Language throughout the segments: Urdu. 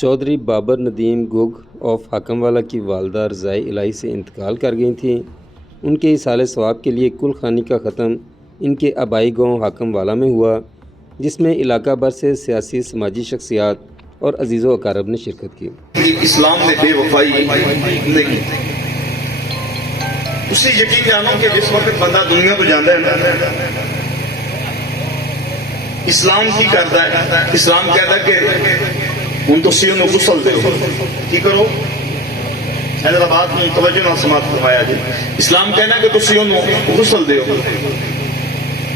چودھری بابر ندیم گوگ آف حاکم والا کی والدہ رضائے الہی سے انتقال کر گئی تھیں۔ ان کے ایصال ثواب کے لیے کل خانی کا ختم ان کے آبائی گاؤں حاکم والا میں ہوا، جس میں علاقہ بھر سے سیاسی سماجی شخصیات اور عزیز و اقارب نے شرکت کی۔ اسلام نے بے وفائی نہیں، اسی یقین جانو کہ جس وقت بندہ دنیا تو جانا ہے اسلام کی کرتا ہے، اسلام کہتا ہے کہ ان تو سیوں نے غسل دے کی کرو، حیدرآباد میں توجہ نہ سماعت فرمایا جی، اسلام کہنا ہے کہ تو سیوں نے غسل دے،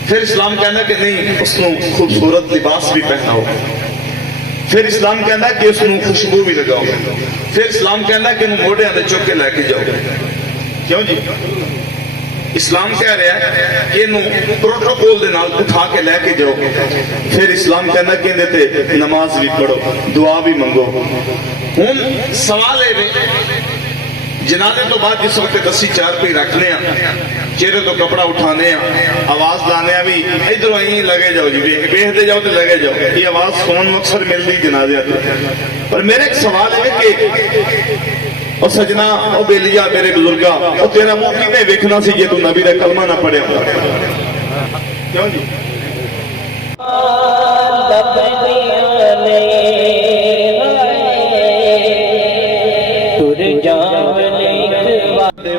پھر اسلام کہنا ہے کہ نہیں اس کو خوبصورت لباس بھی پہناؤ، پھر اسلام کہنا ہے کہ اس کو خوشبو بھی لگاؤ، پھر اسلام کہنا ہے کہ انہوں موڑے آنے چوک کے لے کے جاؤ۔ کیوں جی؟ اسلام کہہ رہا ہے کہ انہوں پروٹوکول دے نال اٹھا کے لے کے جاؤ، پھر اسلام کہنا کہ اندھے تے نماز بھی پڑھو، دعا بھی منگو۔ ہون سوال ہے جنازے تو بعد جس وقت دسی چار پہ رکھنے ہیں، چہرے تو کپڑا اٹھانے ہیں، آواز لانے ہیں، بھی ادھر آئیں لگے جاؤ جی، بیہتے جاؤ تو لگے جاؤ، یہ آواز کون مقصد مل دی جنازے آتے۔ پر میرے ایک سوال ہے کہ اور سجنا اور بیلیا میرے بزرگا اور تیرا منہ کینے ویکھنا سی یہ تو نبی دا کلمہ نہ پڑھے ہوگا۔ کیوں جی؟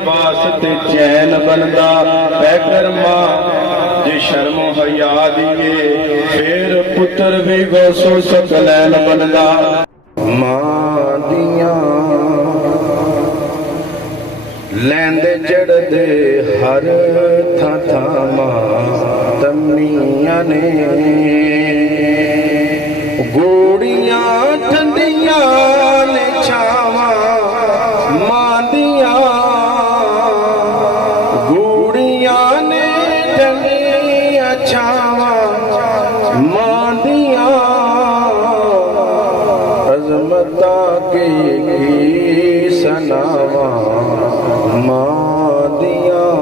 واسطے چین بندا بے کرما جے شرم و حیا دیے پھر پتر بھی غوث و ثقلین بندا۔ ماں دیاں لیندے جڑ دے ہر تھا تھا ماں تمیاں نے گوڑیاں ٹھنڈیاں نے چھاواں ماں دیاں، گوڑیاں نے ٹھنڈیاں چھاواں ماں دیاں، عظمتاں کی سناواں ماں دیاں۔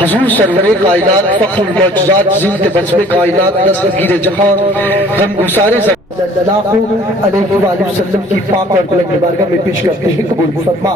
حضور سرور کائنات فخر المعجزات زینت بزم کائنات دستگیر جہاں غم گسارے صلی اللہ علیہ وآلہ وسلم کی پاک اور بلند بارگاہ میں پیش کرتے ہیں، قبول فرما۔